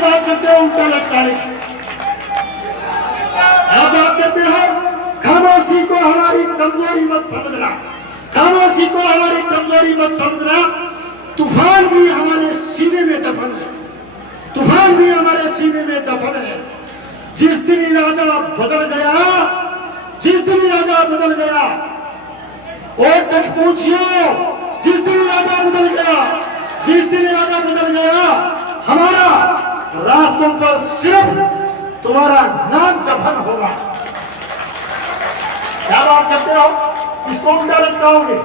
बात करते हो उल्टा लटकाने की। आप बात करते हो खामोशी को हमारी कमजोरी मत समझना, खामोशी को हमारी कमजोरी मत समझना। तूफान भी हमारे सीने में दफन है, तूफान भी हमारे सीने में दफन है। जिस दिन इरादा बदल गया, जिस दिन इरादा बदल गया, और तक पूछियो, जिस दिन इरादा बदल गया, जिस दिन इरादा बदल गया, हमारा रास्तों पर सिर्फ तुम्हारा नाम दफन होगा। क्या बात करते हो, इसको उल्टा लटकाओगे।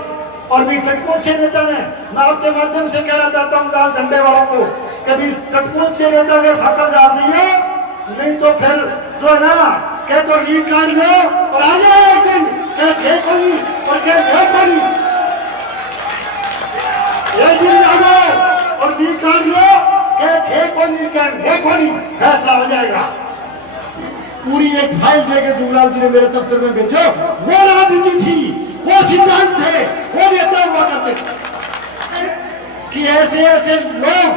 और भी कटपुतली नेता ने, मैं आपके माध्यम से कहना चाहता हूं लाल झंडे वालों को, कभी कटपुतली नेता के साकर डाल दिए, नहीं तो फिर जो है ना कह तो लीक काट लो और आ जाए एक दिन कह देखो नहीं और कह देखो नहीं, एक दिन आ जाओ और लीक काट लो कह देखो नहीं, कह देखो नहीं, फैसला हो जाएगा। पूरी एक फाइल देके जुगलाल जी ने मेरे दफ्तर में भेजो। वो राजनीति थी, वो सिद्धांत थे, वो नेता हुआ करते थे कि ऐसे ऐसे लोग,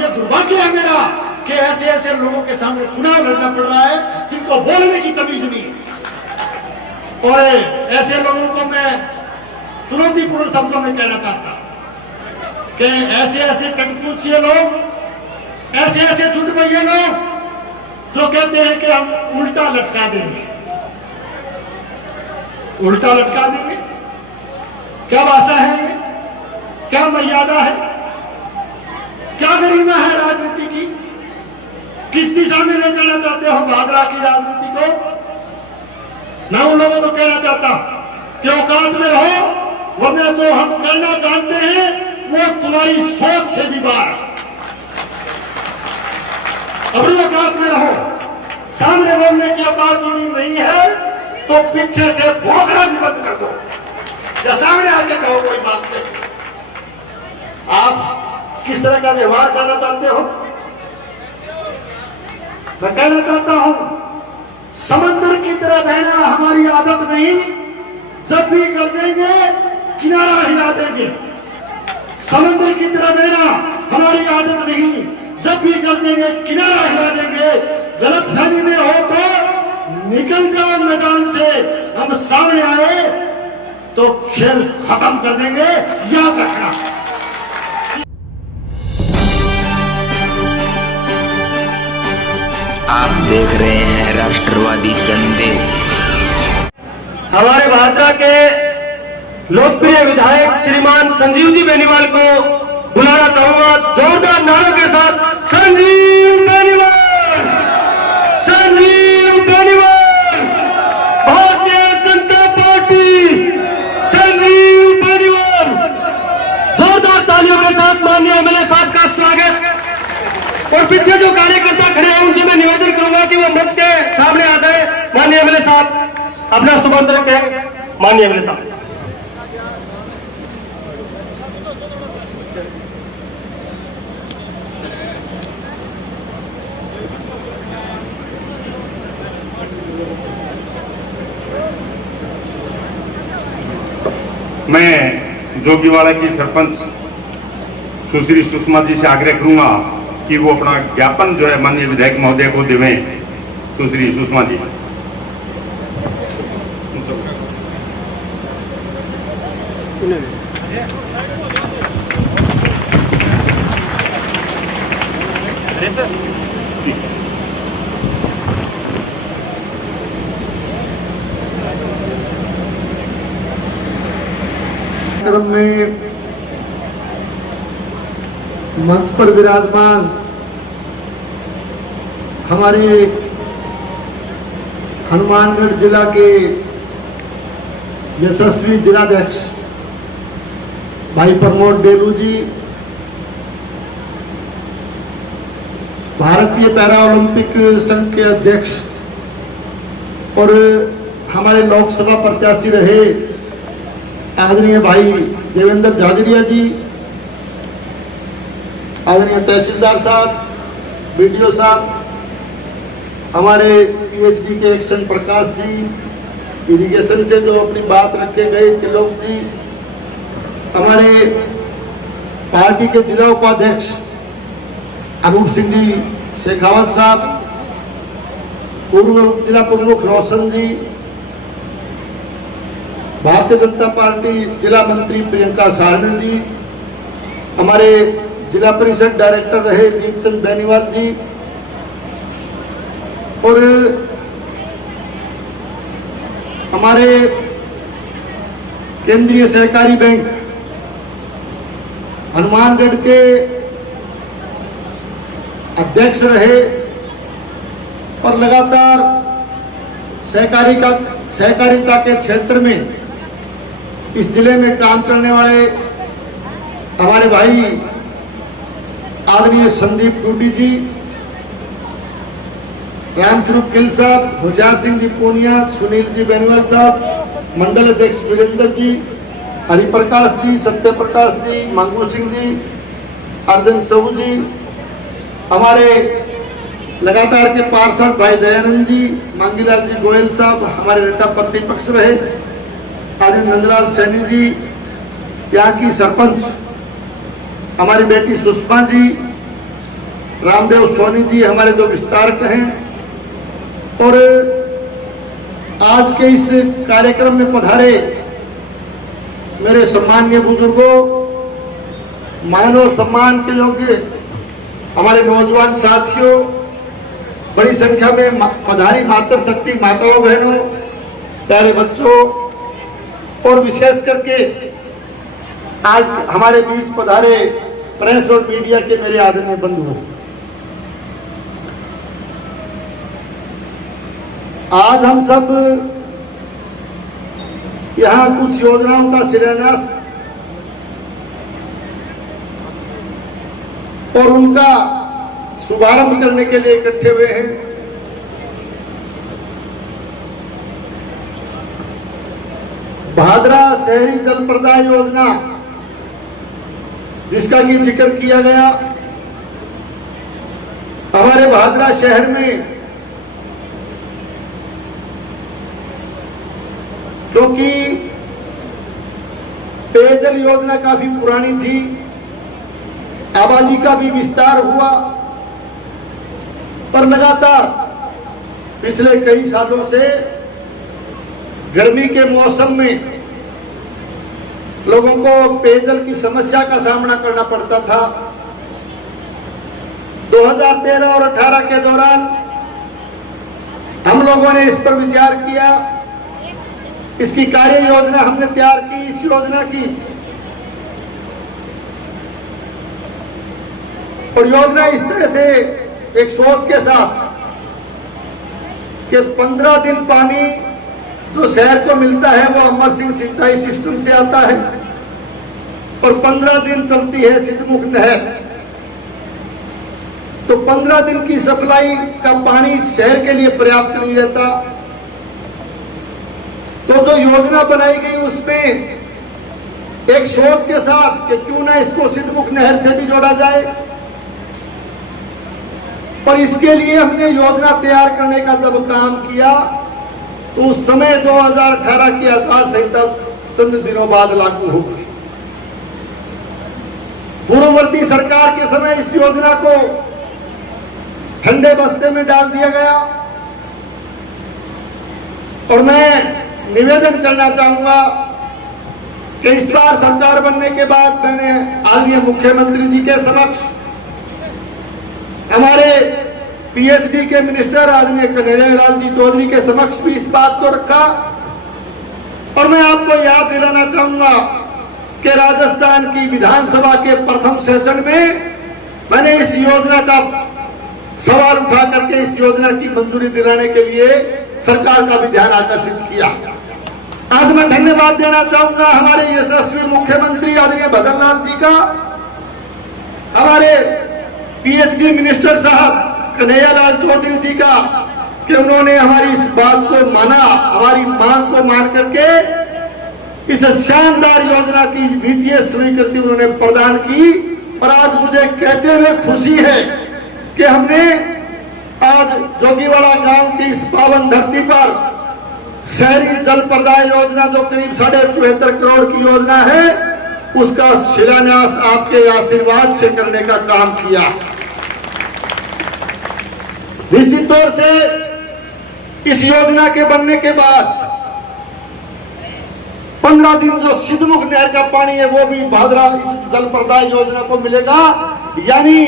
ये दुर्भाग्य है मेरा कि ऐसे ऐसे लोगों के सामने चुनाव लड़ना पड़ रहा है जिनको बोलने की तमीज नहीं। और ऐसे लोगों को मैं चुनौतीपूर्ण शब्दों में कहना चाहता कि ऐसे ऐसे कटपुतली लोग, ऐसे ऐसे चुटपुटिये लोग जो कहते हैं कि हम उल्टा लटका देंगे, उल्टा लटका देंगे। क्या भाषा है ये, क्या मर्यादा है, क्या गरिमा है राजनीति की? किस दिशा में ले जाना चाहते हो भागरा की राजनीति को? मैं उन लोगों को कहना चाहता हूं कि औकात में रहो, वरना जो हम करना चाहते हैं वो तुम्हारी सोच से भी बाहर। अपनी औकात में रहो, सामने बोलने की औकात यदि नहीं है तो पीछे से भौंकना भी बंद कर दो, या सामने आके कहो कोई बात नहीं। आप किस तरह का व्यवहार करना चाहते हो? मैं कहना चाहता हूं समंदर की तरह बहना हमारी आदत नहीं, जब भी गरजेंगे किनारा हिला देंगे। समंदर की तरह बहना हमारी आदत नहीं, जब भी गरजेंगे किनारा हिला देंगे। गलतफहमी में हो तो निकल जाओ मैदान से, हम सामने आए तो खेल खत्म कर देंगे, याद रखना। आप देख रहे हैं राष्ट्रवादी संदेश। हमारे भाजपा के लोकप्रिय विधायक श्रीमान संजीव जी बेनीवाल को बुलाना चाहूंगा जोरदार नारों के साथ। संजीव बेनीवाल, संजीव बेनीवाल, भारतीय जनता पार्टी, संजीव बेनीवाल। जोरदार तालियों के साथ माननीय एमएलए साहब का स्वागत। और पीछे जो कार्यकर्ता खड़े हैं उनसे मैं निवेदन करूंगा कि वो मंच के सामने आ जाए। माननीय एमएलए साहब अपना सुबंध रखें। माननीय एमएलए साहब, मैं जोगीवाड़ा की सरपंच सुश्री सुषमा जी से आग्रह करूंगा कि वो अपना ज्ञापन जो है माननीय विधायक महोदय को देवें। सुश्री सुषमा जी। क्रम में मंच पर विराजमान हमारे हनुमानगढ़ जिला के यशस्वी जिलाध्यक्ष भाई प्रमोद डेलू जी, भारतीय पैरा ओलंपिक संघ के अध्यक्ष और हमारे लोकसभा प्रत्याशी रहे आदरणीय भाई देवेंद्र झाझड़िया जी, आदरणीय तहसीलदार साहब, बीडीओ साहब, हमारे पीएचडी के एक्शन प्रकाश जी, इरिगेशन से जो अपनी बात रखे गए त्रिलोक जी, हमारे पार्टी के जिला उपाध्यक्ष अनूप सिंह जी शेखावत साहब, पूर्व जिला प्रमुख रोशन जी, भारतीय जनता पार्टी जिला मंत्री प्रियंका सारणी जी, हमारे जिला परिषद डायरेक्टर रहे दीपचंद बेनीवाल जी, और हमारे केंद्रीय सहकारी बैंक हनुमानगढ़ के अध्यक्ष रहे और लगातार सहकारिता के क्षेत्र में इस जिले में काम करने वाले हमारे भाई आदरणीय संदीप टूटी जी, रामस्वरूप गिल साहब, होशियार सिंह जी पूनिया, सुनील जी बेनीवाल साहब, मंडल अध्यक्ष वीरेंद्र जी, हरिप्रकाश जी, सत्य प्रकाश जी, मंगू सिंह जी, अर्जुन साहू जी, हमारे लगातार के पार्षद भाई दयानंद जी, मांगीलाल जी गोयल साहब, हमारे नेता प्रतिपक्ष रहे आदरणीय नंदलाल सैनी जी, यहाँ की सरपंच हमारी बेटी सुषमा जी, रामदेव सोनी जी हमारे जो विस्तारक हैं, और आज के इस कार्यक्रम में पधारे मेरे सम्माननीय बुजुर्गों, मान और सम्मान के योग्य हमारे नौजवान साथियों, बड़ी संख्या में पधारी मातृशक्ति माताओं बहनों, प्यारे बच्चों, और विशेष करके आज हमारे बीच पधारे प्रेस और मीडिया के मेरे आदरणीय बंधुओं, आज हम सब यहाँ कुछ योजनाओं का शिलान्यास और उनका शुभारंभ करने के लिए इकट्ठे हुए हैं। भादरा शहरी जल प्रदाय योजना जिसका कि जिक्र किया गया, हमारे भादरा शहर में क्योंकि पेयजल योजना काफी पुरानी थी, आबादी का भी विस्तार हुआ, पर लगातार पिछले कई सालों से गर्मी के मौसम में लोगों को पेयजल की समस्या का सामना करना पड़ता था। 2013 और 18 के दौरान हम लोगों ने इस पर विचार किया, इसकी कार्य योजना हमने तैयार की। इस योजना की और योजना इस तरह से एक सोच के साथ कि 15 दिन पानी जो शहर को मिलता है वो अमर सिंह सिंचाई सिस्टम से आता है और 15 दिन चलती है सिद्धमुख नहर। तो 15 दिन की सप्लाई का पानी शहर के लिए पर्याप्त नहीं रहता, तो जो योजना बनाई गई उसमें एक सोच के साथ कि क्यों ना इसको सिद्धमुख नहर से भी जोड़ा जाए, और इसके लिए हमने योजना तैयार करने का जब काम किया तो उस समय 2018 की आचार संहिता चंद दिनों बाद लागू हो गई। पूर्ववर्ती सरकार के समय इस योजना को ठंडे बस्ते में डाल दिया गया, और मैं निवेदन करना चाहूंगा कि इस बार सरकार बनने के बाद मैंने आदरणीय मुख्यमंत्री जी के समक्ष, हमारे पीएचडी के मिनिस्टर आदरणीय कन्हैयालाल जी चौधरी के समक्ष भी इस बात को रखा, और मैं आपको याद दिलाना चाहूंगा कि राजस्थान की विधानसभा के प्रथम सेशन में मैंने इस योजना का सवाल उठा करके इस योजना की मंजूरी दिलाने के लिए सरकार का भी ध्यान आकर्षित किया। आज मैं धन्यवाद देना चाहूंगा हमारे यशस्वी मुख्यमंत्री आदरणीय भजनलाल जी का, हमारे पीएचडी मिनिस्टर साहब कन्हैयालाल चौधरी जी का, कि उन्होंने हमारी इस बात को माना, हमारी मांग को मान करके इस शानदार योजना की वित्तीय स्वीकृति उन्होंने प्रदान की। और आज मुझे कहते हुए खुशी है कि हमने आज जोगीवाड़ा गांव की इस पावन धरती पर शहरी जल प्रदाय योजना जो करीब 74.5 करोड़ की योजना है, उसका शिलान्यास आपके आशीर्वाद से करने का काम किया। निश्चित तौर से इस योजना के बनने के बाद 15 दिन जो सिद्धमुख नहर का पानी है वो भी भादरा इस जल प्रदाय योजना को मिलेगा। यानी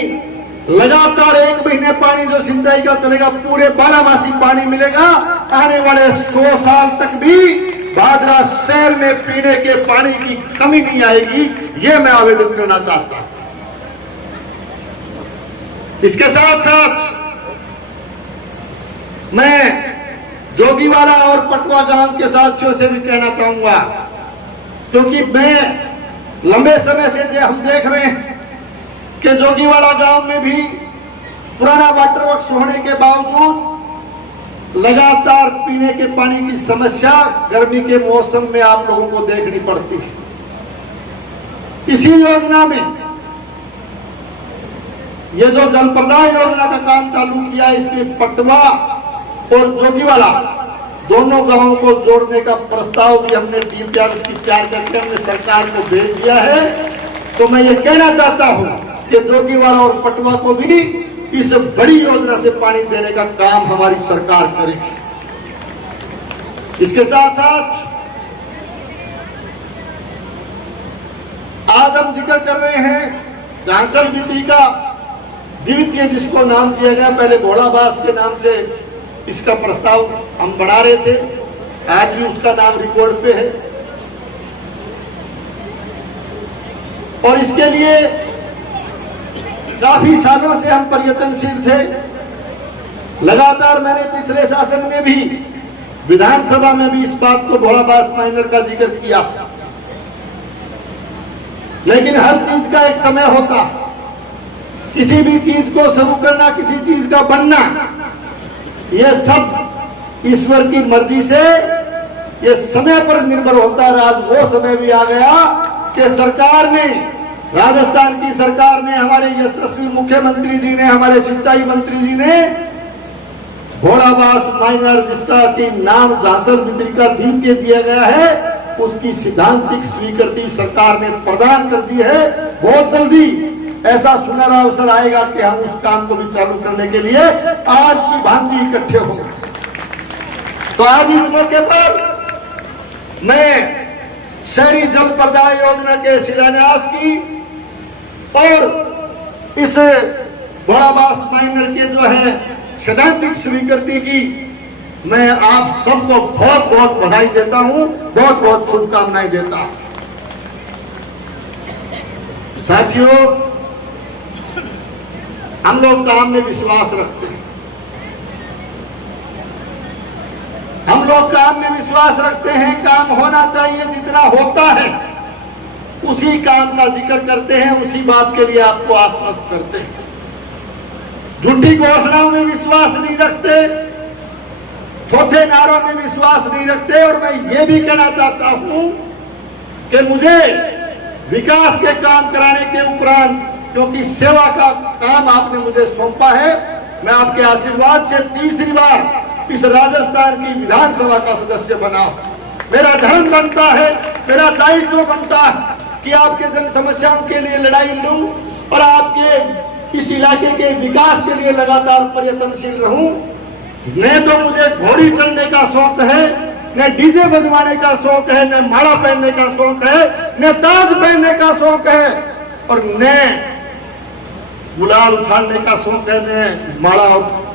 लगातार 1 महीने पानी जो सिंचाई का चलेगा, पूरे 12 मासी पानी मिलेगा। आने वाले 100 साल तक भी भादरा शहर में पीने के पानी की कमी नहीं आएगी, ये मैं आवेदन करना चाहता हूं। इसके साथ साथ मैं जोगीवाला और पटवा गांव के साथियों से भी कहना चाहूंगा, क्योंकि मैं लंबे समय से हम देख रहे हैं कि जोगीवाला गांव में भी पुराना वाटर वर्क्स होने के बावजूद लगातार पीने के पानी की समस्या गर्मी के मौसम में आप लोगों को देखनी पड़ती है। इसी योजना में ये जो जल प्रदाय योजना का काम चालू किया, इसमें पटवा और जोगीवाला दोनों गांवों को जोड़ने का प्रस्ताव भी हमने DPR की तैयार करके हमने सरकार को भेज दिया है। तो मैं ये कहना चाहता हूं कि जोगीवाला और पटवा को भी इस बड़ी योजना से पानी देने का काम हमारी सरकार करेगी। इसके साथ साथ आज हम जिक्र कर रहे हैं झांसल विधि का द्वितीय, जिसको नाम दिया गया, पहले भोलाबास के नाम से इसका प्रस्ताव हम बढ़ा रहे थे, आज भी उसका नाम रिकॉर्ड पे है। और इसके लिए काफी सालों से हम प्रयत्नशील थे। लगातार मैंने पिछले शासन में भी, विधानसभा में भी इस बात को भोलाबास माइनर का जिक्र किया था, लेकिन हर चीज का एक समय होता है। किसी भी चीज को शुरू करना, किसी चीज का बनना, यह सब ईश्वर की मर्जी से ये समय पर निर्भर होता है। आज वो समय भी आ गया कि सरकार ने, राजस्थान की सरकार ने, हमारे यशस्वी मुख्यमंत्री जी ने, हमारे सिंचाई मंत्री जी ने भोलाबास माइनर, जिसका कि नाम झांसल विधि का द्वितीय दिया गया है, उसकी सिद्धांतिक स्वीकृति सरकार ने प्रदान कर दी है। बहुत जल्दी ऐसा सुनहरा अवसर आएगा कि हम उस काम को भी चालू करने के लिए आज की भांति इकट्ठे होंगे। तो आज इस मौके पर मैं शहरी जल प्रदाय योजना के शिलान्यास की और इस भोलाबास माइनर के जो है सैद्धांतिक स्वीकृति की मैं आप सबको बहुत बहुत बधाई देता हूं, बहुत बहुत शुभकामनाएं देता हूं। साथियों, हम लोग काम में विश्वास रखते हैं, हम लोग काम में विश्वास रखते हैं। काम होना चाहिए, जितना होता है उसी काम का जिक्र करते हैं, उसी बात के लिए आपको आश्वस्त करते हैं। झूठी घोषणाओं में विश्वास नहीं रखते, थोथे नारों में विश्वास नहीं रखते। और मैं ये भी कहना चाहता हूं कि मुझे विकास के काम कराने के उपरांत, क्योंकि सेवा का काम आपने मुझे सौंपा है, मैं आपके आशीर्वाद से तीसरी बार इस राजस्थान की विधानसभा का सदस्य बना। मेरा धर्म बनता है, मेरा दायित्व बनता है कि आपके जन समस्याओं के लिए लड़ाई लूं और आपके इस इलाके के विकास के लिए लगातार प्रयत्नशील रहूं। न तो मुझे घोड़ी चढ़ने का शौक है, न डीजे बजवाने का शौक है, न माला पहनने का शौक है, न ताज पहनने का शौक है, और न गुलाल उछालने का शौक है, न माला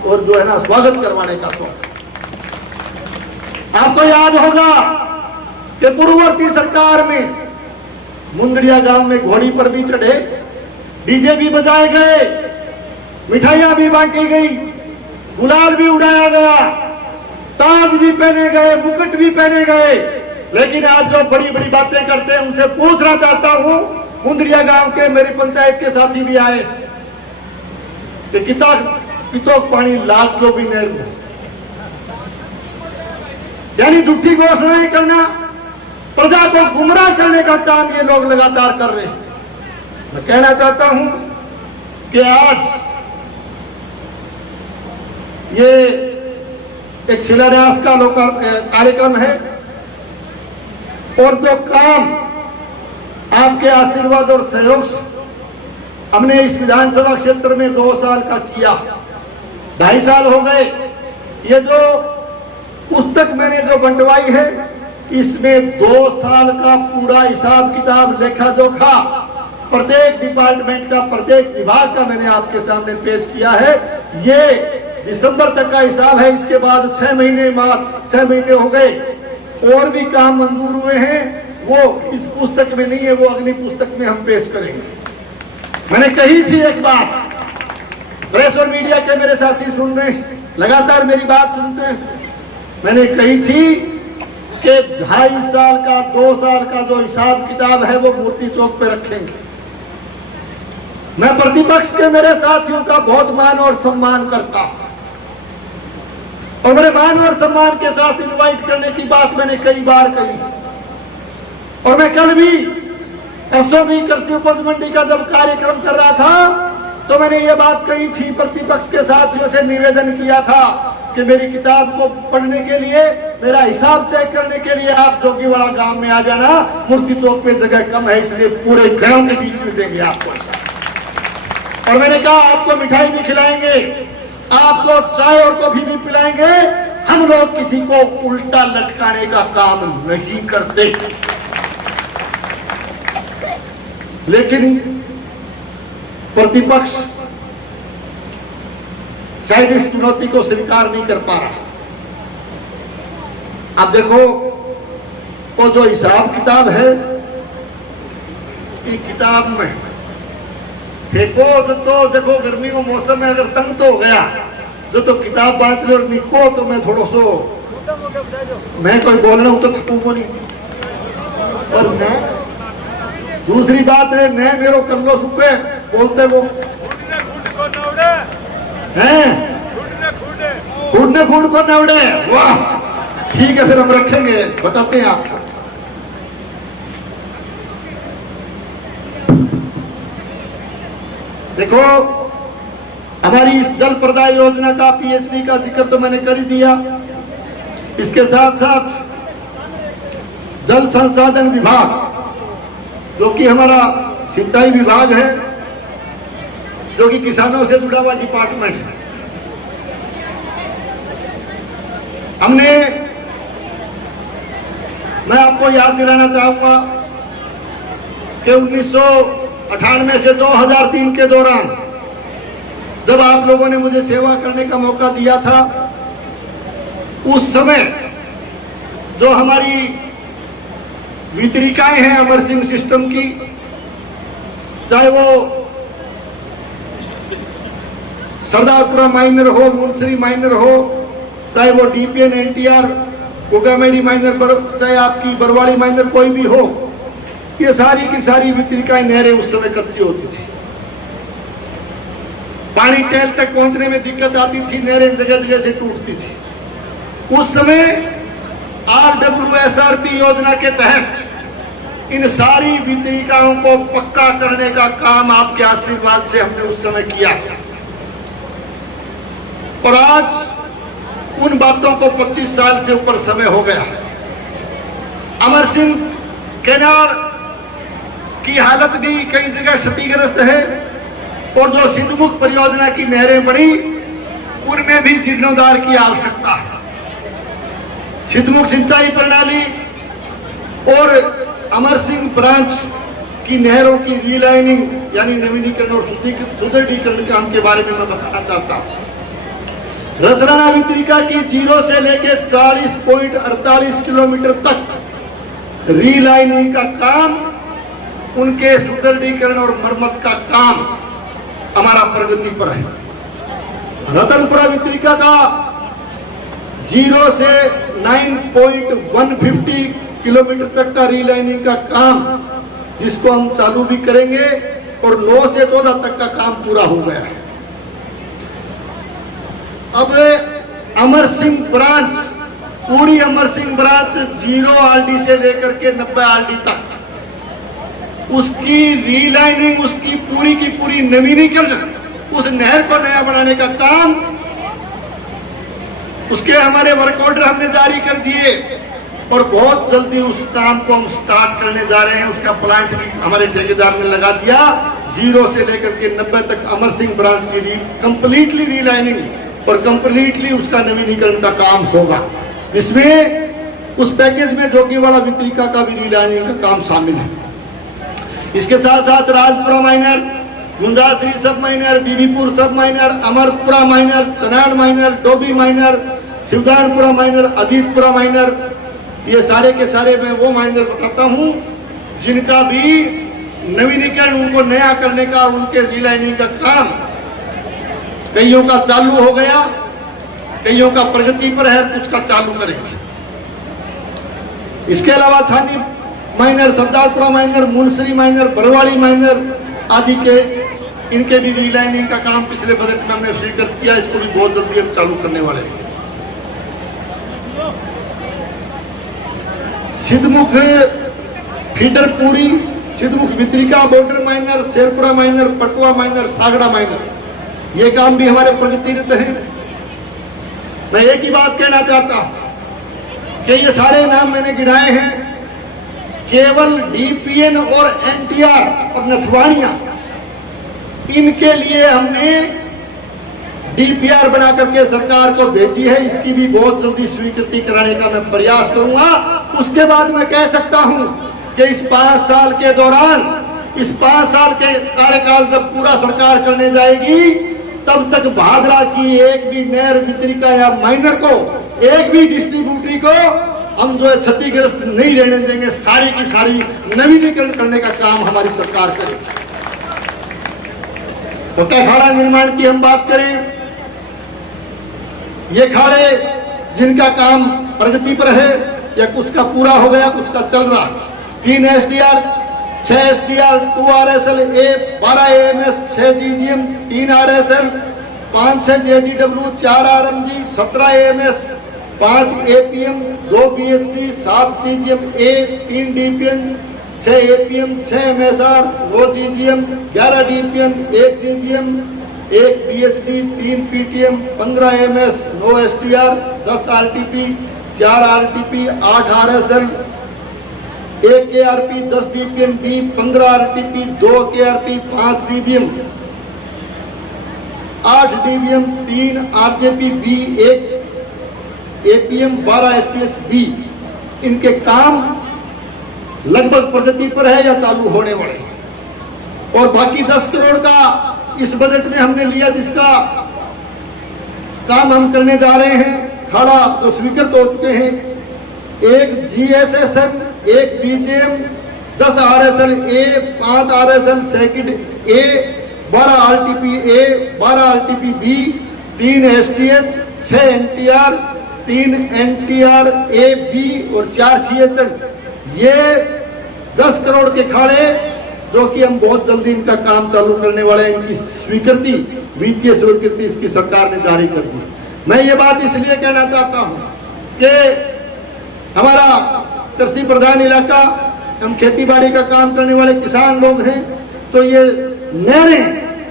और जो है ना स्वागत करवाने का शौक। आपको याद होगा कि पूर्ववर्ती सरकार में मुंदड़िया गांव में घोड़ी पर भी चढ़े, डीजे भी बजाए गए, मिठाइयां भी बांटी गई, गुलाल भी उड़ाया गया, ताज भी पहने गए, मुकुट भी पहने गए। लेकिन आज जो बड़ी बड़ी बातें करते हैं उनसे पूछना चाहता हूं, मुंदड़िया गांव के मेरी पंचायत के साथी भी आए कि कितो पानी लाख जो भी नहीं, यानी झूठी घोषणाएं करना, प्रजा को गुमराह करने का काम ये लोग लगातार कर रहे हैं। मैं कहना चाहता हूं कि आज ये एक शिलान्यास का कार्यक्रम है और जो काम आपके आशीर्वाद और सहयोग से हमने इस विधानसभा क्षेत्र में 2 साल का किया, 2.5 साल हो गए। ये जो पुस्तक मैंने जो बंटवाई है, इसमें 2 साल का पूरा हिसाब किताब लेखा जोखा प्रत्येक डिपार्टमेंट का, प्रत्येक विभाग का मैंने आपके सामने पेश किया है। ये दिसंबर तक का हिसाब है। इसके बाद 6 महीने हो गए, और भी काम मंजूर हुए हैं, वो इस पुस्तक में नहीं है, वो अगली पुस्तक में हम पेश करेंगे। मैंने कही थी एक बात, प्रेस और मीडिया के मेरे साथी सुन रहे हैं, लगातार मेरी बात सुनते हैं। मैंने कही थी कि 2.5 साल का 2 साल का जो हिसाब किताब है वो मूर्ति चौक पे रखेंगे। मैं प्रतिपक्ष के मेरे साथियों का बहुत मान और सम्मान करता हूं, और मेरे मान और सम्मान के साथ इनवाइट करने की बात मैंने कई बार कही, और मैं कल भी, परसों भी कृषि उपज मंडी का जब कार्यक्रम कर रहा था तो मैंने ये बात कही थी, प्रतिपक्ष के साथियों से निवेदन किया था कि मेरी किताब को पढ़ने के लिए, मेरा हिसाब चेक करने के लिए आप जोगीवाड़ा गांव में आ जाना, मूर्ति चौक पे जगह कम है, इसलिए पूरे गांव के बीच में देंगे आपको। और मैंने कहा आपको मिठाई भी खिलाएंगे, आपको चाय और कॉफी भी पिलाएंगे। हम लोग किसी को उल्टा लटकाने का काम नहीं करते। लेकिन प्रतिपक्ष शायद इस चुनौती को स्वीकार नहीं कर पा रहा। अब देखो, वो जो हिसाब किताब है, इस किताब में देखो तो देखो, गर्मी का मौसम में अगर तंग तो हो गया तो किताब बांट लो और निको, तो मैं थोड़ा सो, मैं कोई बोल रहा हूं तो थकूंगा नहीं। और दूसरी बात है, मैं मेरो कर लो सुखे बोलते वो हैं, खूड को न उड़े। वाह, ठीक है, फिर हम रखेंगे, बताते हैं आपको। देखो, हमारी इस जल प्रदाय योजना का पीएचडी का जिक्र तो मैंने कर ही दिया। इसके साथ साथ जल संसाधन विभाग, जो कि हमारा सिंचाई विभाग है, जो कि किसानों से जुड़ा हुआ डिपार्टमेंट है, हमने, मैं आपको याद दिलाना चाहूंगा कि 1998 से 2003 के दौरान जब आप लोगों ने मुझे सेवा करने का मौका दिया था, उस समय जो हमारी वितरिकाएं हैं अमर सिंह सिस्टम की, चाहे वो सरदारपुरा माइनर हो, मुंसरी माइनर हो, चाहे वो डीपीएन एनटीआर कोगामेडी माइनर, चाहे आपकी बरवाड़ी माइनर कोई भी हो, ये सारी की सारी वितरिकाएं नहरें उस समय कच्ची होती थी। पानी टैल तक पहुंचने में दिक्कत आती थी, नहरें जगह जगह से टूटती थी। उस समय RWSRP योजना के तहत इन सारी वितरिकाओं को पक्का करने का काम आपके आशीर्वाद से हमने उस समय किया था। और आज उन बातों को 25 साल से ऊपर समय हो गया। अमर सिंह कैनाल की हालत भी कई जगह क्षतिग्रस्त है, और जो सिद्धमुख परियोजना की नहरें बनी, उनमें भी जीर्णोद्धार की आवश्यकता है। सिद्धमुख सिंचाई प्रणाली और अमर सिंह ब्रांच की नहरों की रीलाइनिंग यानी नवीनीकरण और सुदृढ़ीकरण काम के बारे में मैं बताना चाहता हूं। रसराना वितरिका की 0 से लेकर 40.48 किलोमीटर तक रीलाइनिंग का काम, उनके सुदृढ़ीकरण और मरम्मत का काम हमारा प्रगति पर है। रतनपुरा वितरिका का 0 से 9.150 किलोमीटर तक का रीलाइनिंग का काम, जिसको हम चालू भी करेंगे, और 9 से 14 तक का काम पूरा हो गया है। अब अमर सिंह ब्रांच, पूरी अमर सिंह ब्रांच 0 आरडी से लेकर के 90 आरडी तक, उसकी रीलाइनिंग, उसकी पूरी की पूरी नवीनीकरण, उस नहर को नया बनाने का काम, उसके हमारे वर्क ऑर्डर हमने जारी कर दिए, और बहुत जल्दी उस काम को हम स्टार्ट करने जा रहे हैं। उसका प्लांट भी हमारे ठेकेदार ने लगा दिया। 0 से लेकर के 90 तक अमर सिंह ब्रांच की कंप्लीटली रीलाइनिंग और कंप्लीटली उसका नवीनीकरण का काम होगा। इसमें उस पैकेज में जोगीवाड़ा वितरिका का भी रीलाइनिंग का काम शामिल है। इसके साथ साथ राजपुरा माइनर, गुंदासरी सब minor, Bibipur sub minor, Amarpura minor, Chanad minor, Dobi minor, Shivdanpura minor, Ajitpura minor, ये सारे के सारे मैं वो माइनर बताता हूँ जिनका भी नवीनीकरण, उनको नया करने का, उनके रीलाइनिंग का काम कईयों का चालू हो गया, कईयों का प्रगति पर है, कुछ का चालू करेंगे। इसके अलावा Chhani minor, Sardarpura minor, Munsari minor, Barwadi minor आदि के इनके भी रीलाइनिंग का काम पिछले बजट में हमने स्वीकृत किया। इसको भी बहुत जल्दी हम चालू करने वाले हैं। सिद्धमुख फीडर पूरी, सिद्धमुख वितरिका, border minor, Sherpura minor, Patwa minor, Sagra minor, ये काम भी हमारे प्रगतिरत हैं। मैं एक ही बात कहना चाहता हूं कि ये सारे नाम मैंने गिनाए हैं, केवल डीपीएन और एनटीआर और नथवानिया, इनके लिए हमने डीपीआर बना करके सरकार को भेजी है। इसकी भी बहुत जल्दी स्वीकृति कराने का मैं प्रयास करूंगा। उसके बाद मैं कह सकता हूं कि इस 5 साल के दौरान, इस 5 साल के कार्यकाल जब पूरा सरकार करने जाएगी, तब तक भादरा की एक भी नहर वितरिका या माइनर को, एक भी डिस्ट्रीब्यूटरी को हम जो है क्षतिग्रस्त नहीं रहने देंगे। सारी की सारी नवीनीकरण करने का काम हमारी सरकार करेगी। तो क्या खाड़ा निर्माण की हम बात करें, ये खाड़े जिनका काम प्रगति पर है या कुछ का पूरा हो गया, कुछ का चल रहा, 3 SDR, 6 SDR, 2 RSL A, 12 AMS, 6 GGM, 3 RSL, 5-6 JGW, 4 RMG, 17 AMS, 5 APM, 2 BHP, 7 GGM A, 3 DPM, 6 APM, 6 MSR, 9 GGM, 11 DPM, 1 GGM, 1 BHD, 3 PTM, 15 MS, 9 STR, 10 RTP, 4 RTP, 8 RSL, 1 KRP, 10 DPM B, 15 RTP, 2 KRP, 5 DBM, 8 DBM, 3 RJP B, 1 APM, 12 SPH B. इनके काम लगभग प्रगति पर है या चालू होने वाले हैं। और बाकी 10 करोड़ का इस बजट में हमने लिया, जिसका काम हम करने जा रहे हैं, खाड़ा जो स्वीकृत हो चुके हैं, 1 GSSM, 1 BJM, 10 RSL A, 5 RSL second A, 12 RTP A, 12 RTP B, 3 STH, 6 NTR, 3 NTR A B और 4 सीएचएन। ये 10 करोड़ के खाड़े जो कि हम बहुत जल्दी इनका काम चालू करने वाले हैं। इनकी स्वीकृति, वित्तीय स्वीकृति इसकी सरकार ने जारी कर दी। मैं ये बात इसलिए कहना चाहता हूं कि हमारा कृषि प्रधान इलाका, हम खेती बाड़ी का काम करने वाले किसान लोग हैं, तो ये नहरें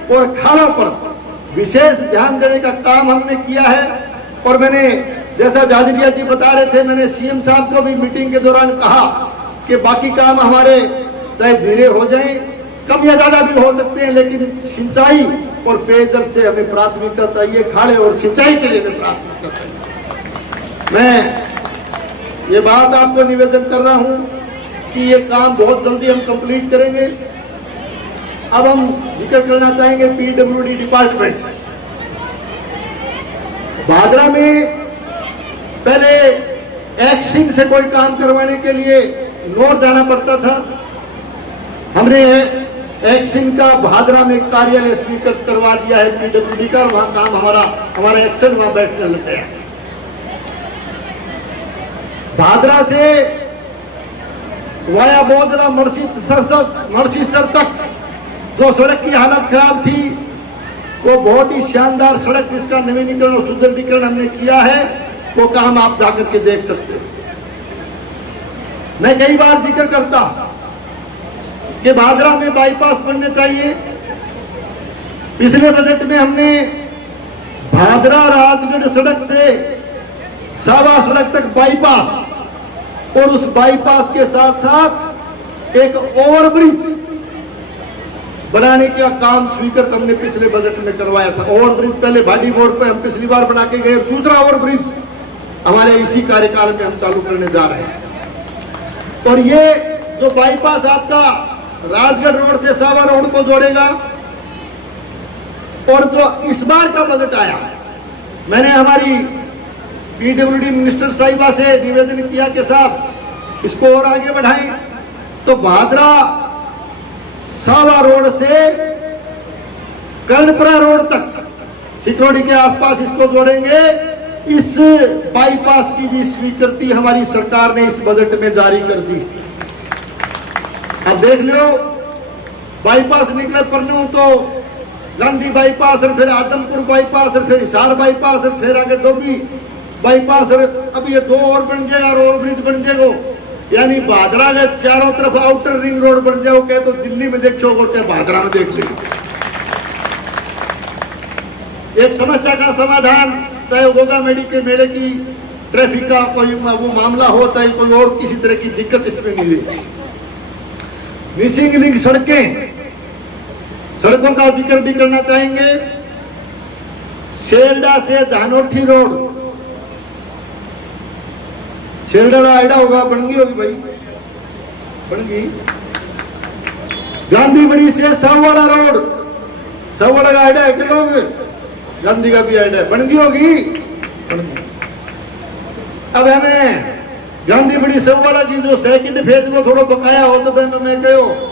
और खालों पर विशेष ध्यान देने का काम हमने किया है। और मैंने, जैसा जाजरिया जी बता रहे थे, मैंने सीएम साहब को भी मीटिंग के दौरान कहा कि बाकी काम हमारे चाहे धीरे हो जाएं, कम या ज्यादा भी हो सकते हैं, लेकिन सिंचाई और पेयजल से हमें प्राथमिकता चाहिए, खाड़े और सिंचाई के लिए हमें प्राथमिकता चाहिए। मैं ये बात आपको निवेदन कर रहा हूं कि ये काम बहुत जल्दी हम कंप्लीट करेंगे। अब हम जिक्र करना चाहेंगे पीडब्ल्यूडी डिपार्टमेंट। भादरा में पहले एक्सिंग से कोई काम करवाने के लिए नोर जाना पड़ता था। हमने एक्सिंग का भादरा में कार्यालय स्वीकृत करवा दिया है पीडब्ल्यूडी का, वहां काम हमारा एक्शन वहां बैठने लग गया। भादरा से वाया बोधरा मर्सीसर तक जो सड़क की हालत खराब थी, वो बहुत ही शानदार सड़क, जिसका नवीनीकरण और सुदृढ़ीकरण हमने किया है, वो काम आप जाकर के देख सकते हो। मैं कई बार जिक्र करता कि भादरा में बाईपास बनने चाहिए। पिछले बजट में हमने भादरा राजगढ़ सड़क से सावा सड़क तक बाईपास, और उस बाईपास के साथ साथ एक ओवरब्रिज बनाने का काम स्वीकृत हमने पिछले बजट में करवाया था। ओवरब्रिज पहले भाटी बोर्ड पे हम पिछली बार बना के गए, दूसरा ओवरब्रिज हमारे इसी कार्यकाल में हम चालू करने जा रहे हैं। और ये जो बाईपास आपका राजगढ़ रोड से सावा रोड को जोड़ेगा, और जो इस बार का बजट आया, मैंने हमारी पीडब्ल्यूडी मिनिस्टर साहिबा से निवेदन किया कि साहब इसको और आगे बढ़ाएं, तो भादरा सावा रोड से कर्णपुरा रोड तक सिकरोडी के आसपास इसको जोड़ेंगे। इस बाईपास की भी स्वीकृति हमारी सरकार ने इस बजट में जारी कर दी। अब देख लो, बाईपास निकले परनू तो गांधी बाईपास, और फिर आदमपुर बाईपास, और फिर हिसार बाईपास, और फिर आगे डोबी बाईपास, और अब ये 2 और बन जाएगा और ओवरब्रिज बन जाएगा, यानी भादरा के चारों तरफ आउटर रिंग रोड बन जाओ। क्या तो दिल्ली में देखो और क्या भादरा में देख लो। एक समस्या का समाधान, चाहे गोगा मेडी के मेले की ट्रैफिक का कोई वो मामला हो, चाहे कोई और किसी तरह की दिक्कत इसमें मिले। मिसिंग लिंक सड़कों का जिक्र भी करना चाहेंगे। शेरडा से धानोठी रोड, शेरडा का आइडा होगा, बन गई होगी भाई, बन गई। गांधीबड़ी से साववाड़ा रोड, साववाड़ा का आइडा है कि लोग, गांधी का भी आइडा है, बन गई होगी, बन गई। अब हमें गांधीबड़ी साववाड़ा की जो सेकंड फेज में थोड़ा बकाया हो, तो मैं कहो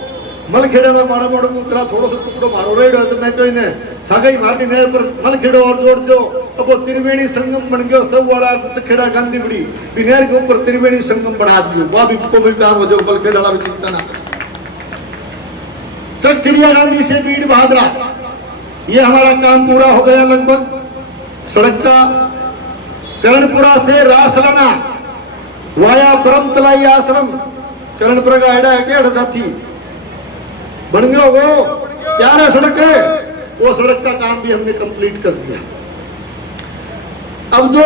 मलखेड़ा का माड़ा मोड़ा मुकरा थोड़ा सा टुकड़ो मारो रेडो, तो मैं कही ने सागई मारनी नहर पर मलखेड़ो और जोड़ दो। अब वो त्रिवेणी संगम बन गया, साववाड़ा खेड़ा गांधीबड़ी नहर के ऊपर त्रिवेणी संगम बढ़ा दियो, वहां भी को भी काम हो जाओ, मलखेड़ा वाला भी चिंता ना करें। चक चिड़िया गांधी से बीड़ भादरा, ये हमारा काम पूरा हो गया लगभग। सड़क का कर्णपुरा से रासलाना वाया ब्रह्मतलाई आश्रम, कर्णपुरा का आइडा है क्या साथी, बन गया वो क्या है सड़क है, वो सड़क का काम भी हमने कंप्लीट कर दिया। अब जो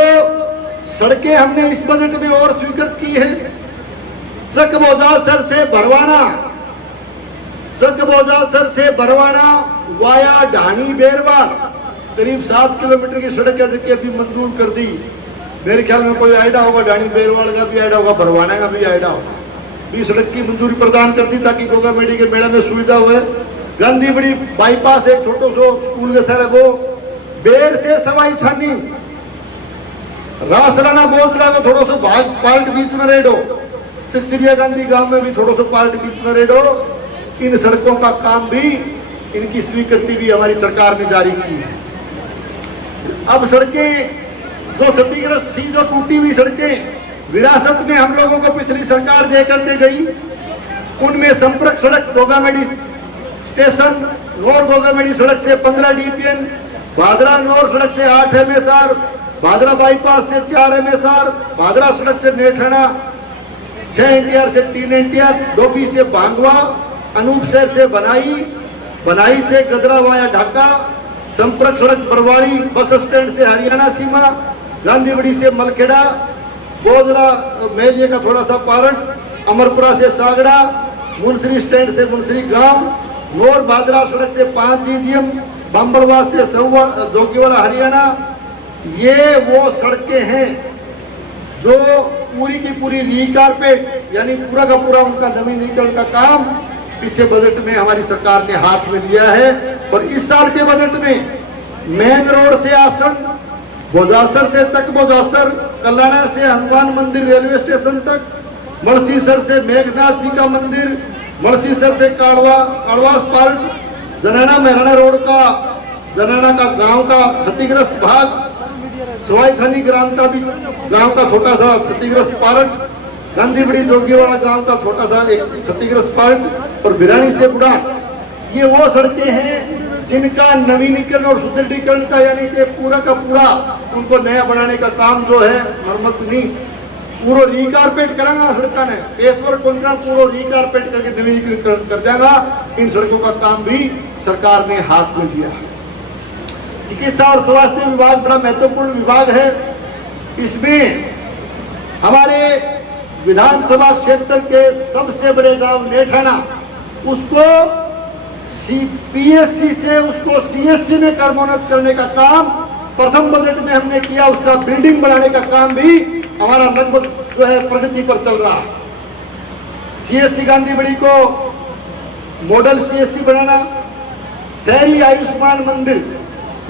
सड़कें हमने इस बजट में और स्वीकृत की है, सकबोजासर से भरवाना, सकबोजासर से भरवाना वाया ढाणी बेरवाल, करीब 7 किलोमीटर की सड़क है, जो अभी मंजूर कर दी। मेरे ख्याल में कोई आइडा होगा, ढाणी बेरवाल का भी आइडा होगा, भरवाना का भी आइडा होगा, भी सड़क की मंजूरी प्रदान कर दी ताकि गोगा मेडी के मेला में सुविधा हुए। गांधीबड़ी बाईपास एक छोटो सो स्कूल के सर वो बेर से सवाई छानी रासलाना बोझला को थोड़ा सा भाग पार्ट बीच में रेडो, चिड़िया गांधी गांव में भी थोड़ा सा पार्ट बीच में रेडो। इन सड़कों का काम भी, इनकी स्वीकृति भी हमारी सरकार ने जारी की है। अब सड़कें जो क्षतिग्रस्त थी, जो टूटी हुई सड़कें विरासत में हम लोगों को पिछली सरकार दे करके गई, उनमें संपर्क सड़क गोगामेडी स्टेशन नौर गोगामेडी सड़क से 15 DPN, भादरा नौर सड़क से 8 MSR, भादरा बाईपास से 4 MSR, भादरा सड़क से नेठाना 6 NTR से 3 NTR, डोबी से भांगवा, अनूपसर से बनाई, बनाई से गदरा वाया ढाका, संपर्क सड़क बरवाड़ी बस स्टैंड से हरियाणा सीमा, गांधीबड़ी से मलखेड़ा, बोधला मेलिए का थोड़ा सा पारण, अमरपुरा से सागड़ा, मुनसरी स्टैंड से मुनसरी गांव, नौर भादरा सड़क से 5 GGM, बम्बड़वा से जोगीवाड़ा हरियाणा। ये वो सड़कें हैं जो पूरी की पूरी रीकारपेट, यानी पूरा का पूरा उनका नवीनीकरण का काम पीछे बजट में हमारी सरकार ने हाथ में लिया है। और इस साल के बजट में मेन रोड से आसन, बोजासर से तक बोजासर, कल्याणा से हनुमान मंदिर रेलवे स्टेशन तक, मलसीसर से मेघनाथ जी का मंदिर, मलसीसर से काड़वास पार्क, जनाना मेहराना रोड का, जनाना का गांव का क्षतिग्रस्त भाग, सवाई छानी ग्राम का भी गांव का छोटा सा क्षतिग्रस्त पार्क, गांधीबड़ी जोगीवाड़ा गांव का छोटा सा एक क्षतिग्रस्त पार्क, और बिरानी से बुढ़ा, ये वो सड़कें हैं जिनका नवीनीकरण और सुदृढ़ीकरण का, यानी कि पूरा का पूरा उनको नया बनाने का काम जो है, मरम्मत नहीं, पूरा रिकारपेट करांगा सड़का ने, पेशवर कौन पूरा रिकारपेट करके नवीनीकरण कर जाएगा। इन सड़कों का काम भी सरकार ने हाथ में लिया। चिकित्सा और स्वास्थ्य विभाग बड़ा महत्वपूर्ण विभाग है। इसमें हमारे विधानसभा क्षेत्र के सबसे बड़े गांव नेठाना, उसको पीएससी से उसको सीएससी में कर्मोन्नत करने का काम प्रथम बजट में हमने किया। उसका बिल्डिंग बनाने का काम भी हमारा लगभग जो है प्रगति पर चल रहा है। सीएससी गांधीबड़ी को मॉडल सीएससी बनाना, शहरी आयुष्मान मंदिर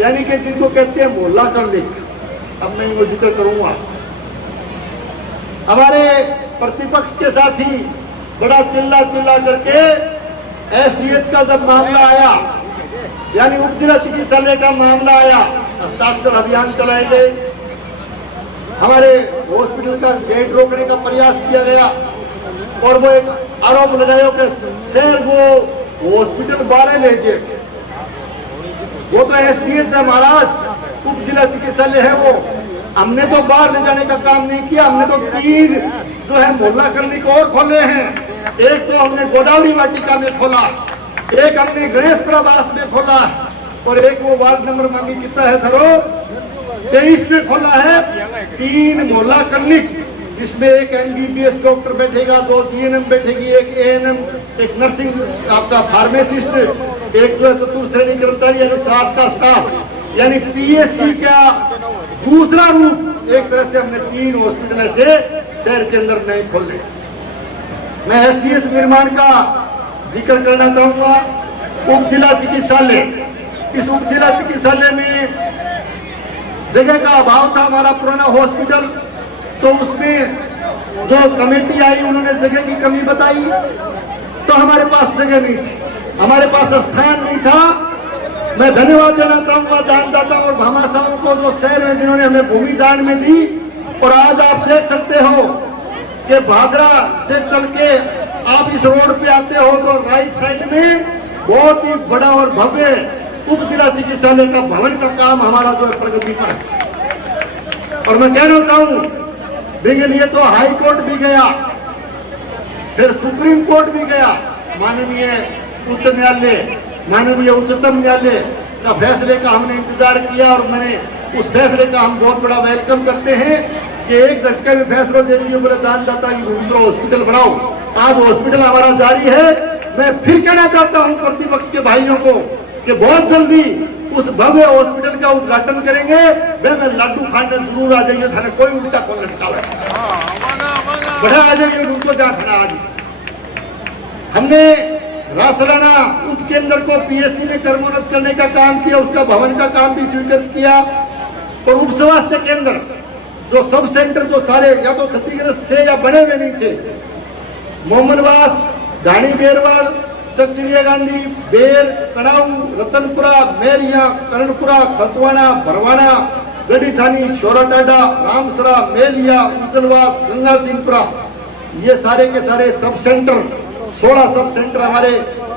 यानी कि जिनको कहते हैं मोहल्ला क्लिनिक, अब मैं इनको जिक्र करूंगा। हमारे प्रतिपक्ष के साथी बड़ा चिल्ला करके एसडीएच का जब मामला आया, यानी उप जिला चिकित्सालय का मामला आया, हस्ताक्षर अभियान चलाए गए। हमारे हॉस्पिटल का गेट रोकने का प्रयास किया गया और वो एक आरोप लगाया कि सर वो हॉस्पिटल बारे लीजिए, वो तो एसडीएच है महाराज, उप जिला चिकित्सालय है वो। हमने तो बाहर ले जाने का काम नहीं किया, हमने तो 3 जो है मोहल्ला क्लिनिक और खोले हैं। एक तो हमने गोदावरी वाटिका में खोला, एक हमने गणेश आवास में खोला और एक वो वार्ड नंबर मांगी कितना है थरो 23 में खोला है। 3 मोहल्ला क्लिनिक जिसमें एक एमबीबीएस डॉक्टर बैठेगा, 2 जीएनएम बैठेगी, एक एएनएम, एक नर्सिंग आपका फार्मासिस्ट, एक जो है चतुर्थ श्रेणी कर्मचारी यानी 7 का स्टाफ, यानी पीएससी का दूसरा रूप एक तरह से हमने 3 हॉस्पिटल से शहर के अंदर नहीं खोले। मैं एसडीएस निर्माण का जिक्र करना चाहूंगा। उप जिला चिकित्सालय, इस उप जिला चिकित्सालय में जगह का अभाव था। हमारा पुराना हॉस्पिटल, तो उसमें जो कमेटी आई उन्होंने जगह की कमी बताई, तो हमारे पास जगह नहीं थी, हमारे पास स्थान नहीं था। मैं धन्यवाद देना चाहूंगा दानदाता और भामाशाहों को जो शहर में जिन्होंने हमें भूमि दान में दी। और आज आप देख सकते हो कि भादरा से चल के आप इस रोड पे आते हो तो राइट साइड में बहुत ही बड़ा और भव्य उप जिला चिकित्सालय का भवन का काम हमारा जो है प्रगति पर है। और मैं कहना चाहूं के लिए तो हाई कोर्ट भी गया, फिर सुप्रीम कोर्ट भी गया, माननीय उच्च न्यायालय, माननीय उच्चतम न्यायालय का फैसले का हमने इंतजार किया और मैंने उस फैसले का हम बहुत बड़ा वेलकम करते हैं कि एक झटके में फैसला दे दिए, बोले दानदाता की दूसरा हॉस्पिटल बनाओ। आज हॉस्पिटल हमारा जारी है। मैं फिर कहना चाहता हूं प्रतिपक्ष के भाइयों को कि बहुत जल्दी उस भव्य हॉस्पिटल का उद्घाटन करेंगे। मैं लड्डू खाने जरूर आ जाइए, थाने कोई उल्टा कौन लटका बड़ा आ जाइए उनको जा थाना। आज हमने रासराना उप केंद्र को पीएससी में कर्मोन्नत करने का काम किया, उसका भवन का काम भी स्वीकृत किया। और उप स्वास्थ्य केंद्र जो सब सेंटर जो सारे या तो क्षतिग्रस्त थे या बने हुए नहीं थे, मोहम्मदवास, घाणी बेरवाड़, चकचिड़िया गांधी, बेर, कड़ाऊ, रतनपुरा, मेरिया, कर्णपुरा, खसवाना, भरवाना, गढ़ी छानी, शोराटाडा, रामसरा, मेलिया, उज्जलवास, गंगा सिंहपुरा, ये सारे के सारे सब सेंटर 16 सब सेंटर हमारे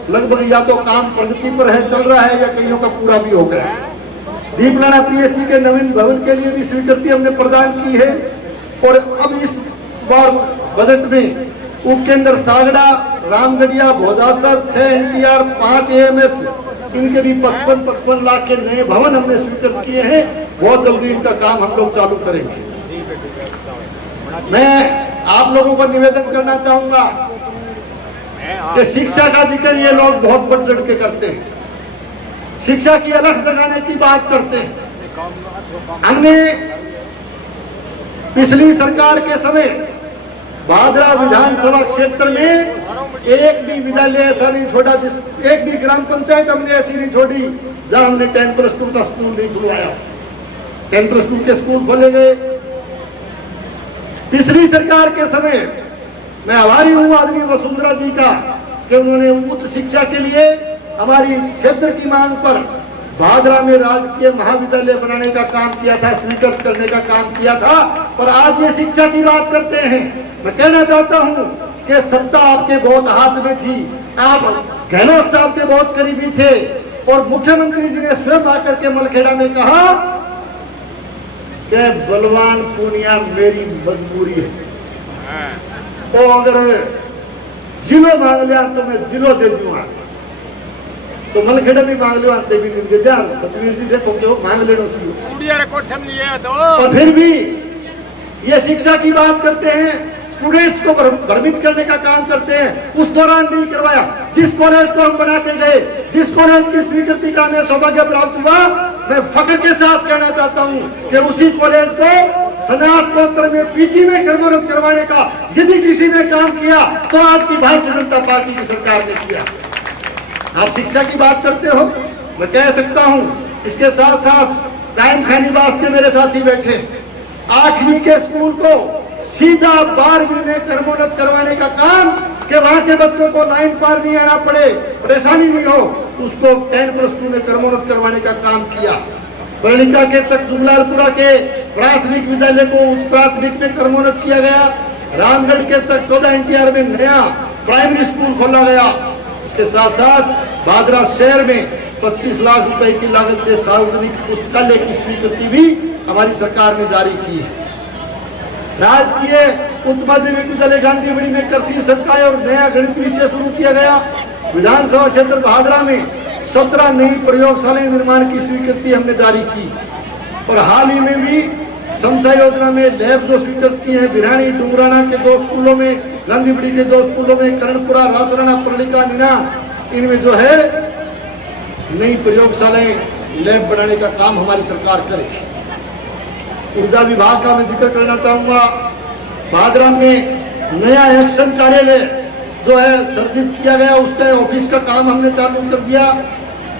लगभग या तो काम प्रगति पर है, चल रहा है, या कईयों का पूरा भी हो गया। दीपलाना पीएससी के नवीन भवन के लिए भी स्वीकृति हमने प्रदान की है। और अब इस बार बजट में उप केंद्र सागड़ा, रामगढ़िया, भोजासर, 6 एनटीआर, 5 एएमएस, इनके भी 55 लाख के नए भवन हमने स्वीकृत किए हैं। बहुत जल्दी इनका काम हम लोग चालू करेंगे। मैं आप लोगों को निवेदन करना चाहूंगा कि शिक्षा का जिक्र ये लोग बहुत बढ़ चढ़ के करते हैं, शिक्षा की अलग लगाने की बात करते हैं। हमने पिछली सरकार के समय भादरा विधानसभा क्षेत्र में एक भी विद्यालय ऐसा नहीं छोड़ा, एक भी ग्राम पंचायत हमने ऐसी नहीं छोड़ी जहां हमने 10+2 का स्कूल नहीं खुलवाया। 10+2 के स्कूल खोले गए। पिछली सरकार के समय मैं आभारी हूं आदमी वसुंधरा जी का कि उन्होंने उच्च शिक्षा के लिए हमारी क्षेत्र की मांग पर भादरा में राजकीय महाविद्यालय बनाने का काम किया था, स्वीकृत करने का काम किया था। और आज ये शिक्षा की बात करते हैं। मैं कहना चाहता हूं कि सत्ता आपके बहुत हाथ में थी, आप गहलोत साहब के बहुत करीबी थे और मुख्यमंत्री जी ने स्वयं आकर के मलखेड़ा में कहा कि बलवान पूनिया मेरी मजबूरी है, तो अगर जिलो मांग लिया तो मैं जिलो दे दूंगा। तो मलखेड़ा भी मांग लो, आते भी नहीं दे, सतवीर जी देखो क्यों मांग लेना चाहिए। और फिर भी ये शिक्षा की बात करते हैं, स्टूडेंट्स को भ्रमित करने का काम करते हैं, उस दौरान नहीं करवाया। जिस कॉलेज को हम बना के गए, जिस कॉलेज की स्वीकृति का हमें सौभाग्य प्राप्त हुआ, मैं फख्र के साथ कहना चाहता हूं कि उसी कॉलेज को स्नातकोत्तर में पीजी में कर्मोन्नत करवाने का यदि किसी ने काम किया तो आज की भारतीय जनता पार्टी की सरकार ने किया। आप शिक्षा की बात करते हो, मैं कह सकता हूं इसके साथ साथ टाइम खानीवास के मेरे साथी बैठे, 8वीं के स्कूल को सीधा 12वीं में कर्मोन्नत करवाने का काम, कि वहां के बच्चों को लाइन पार नहीं आना पड़े, परेशानी नहीं हो, उसको 10+2 में कर्मोन्नत करवाने का काम किया। पर्णिका के तक जुगलालपुरा के प्राथमिक विद्यालय को उच्च प्राथमिक में कर्मोन्नत किया गया। रामगढ़ के तक 14 NTR में नया प्राइमरी स्कूल खोला गया। इसके साथ साथ भादरा शहर में 25 लाख रुपए की लागत से सार्वजनिक पुस्तकालय की स्वीकृति भी हमारी सरकार ने जारी की है। राजकीय उच्च माध्यमिक विद्यालय गांधीबड़ी में कृषि संकाय और नया गणित विषय शुरू किया गया। विधानसभा क्षेत्र भादरा में 17 नई प्रयोगशालाएं निर्माण की स्वीकृति हमने जारी की। और हाल ही में भी समसा योजना में लैब जो स्वीकृत किए हैं, बिरानी डुंगराना के 2 स्कूलों में, गांधीबड़ी के 2 स्कूलों में, करणपुरा, रासराना, पर्णिका, नीना, इनमें जो है नई प्रयोगशालाएं लैब बनाने का काम हमारी सरकार करेगी। ऊर्जा विभाग का मैं जिक्र करना चाहूंगा। भादरा में नया एक्शन कार्यालय जो है सर्जित किया गया, उसका ऑफिस का काम हमने चालू कर दिया।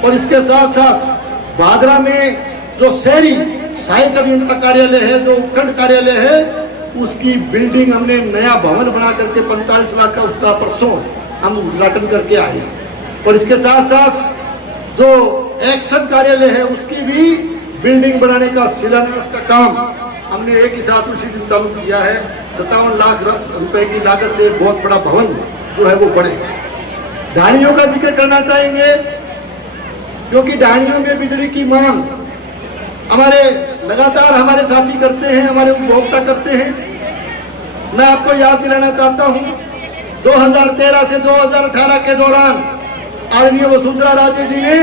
और इसके साथ साथ भादरा में जो शहरी सहायक अभियंता कार्यालय है, जो उपखंड कार्यालय है, उसकी बिल्डिंग हमने नया भवन बना करके 45 लाख का उसका परसों हम उद्घाटन करके आए। और इसके साथ साथ जो एक्शन कार्यालय है उसकी भी बिल्डिंग बनाने का शिलान्यास का काम हमने एक ही साथ उसी दिन चालू किया है। 57 लाख रुपए की लागत से बहुत बड़ा भवन जो है वो बनेगा। ढाणियों का जिक्र करना चाहेंगे, क्योंकि ढाणियों में बिजली की मांग हमारे लगातार हमारे साथी करते हैं, हमारे उपभोक्ता करते हैं। मैं आपको याद दिलाना चाहता हूं, 2013 से 2018 के दौरान आदरणीय वसुंधरा राजे जी ने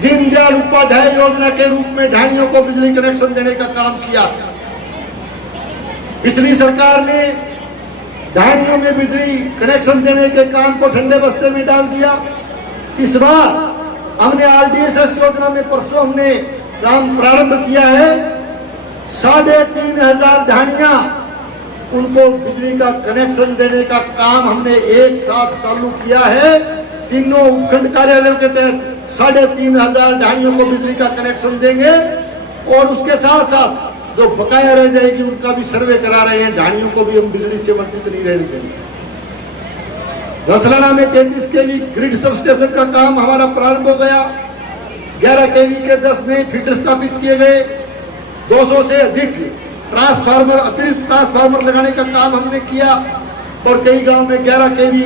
दीनदयाल उपाध्याय योजना के रूप में ढाणियों को बिजली कनेक्शन देने का काम किया था। पिछली सरकार ने ढाणियों में बिजली कनेक्शन देने के काम को ठंडे बस्ते में डाल दिया। इस बार हमने RDSS योजना में परसों हमने काम प्रारंभ किया है। 3,500 ढाणियां उनको बिजली का कनेक्शन देने का काम हमने एक साथ चालू किया है। तीनों उपखंड कार्यालयों के तहत 3,500 ढाणियों को बिजली का कनेक्शन देंगे। और उसके साथ साथ जो बकाया रह जाएगी उनका भी सर्वे करा रहे हैं। ढाणियों को भी हम बिजली से वंचित नहीं रहने देंगे। रसलाना में 33 kV ग्रिड सबस्टेशन का काम हमारा प्रारंभ हो गया। 11 kV के 10 नए फीडर स्थापित किए गए। 200 से अधिक ट्रांसफार्मर, अतिरिक्त ट्रांसफार्मर लगाने का काम हमने किया। और कई गांव में 11 kV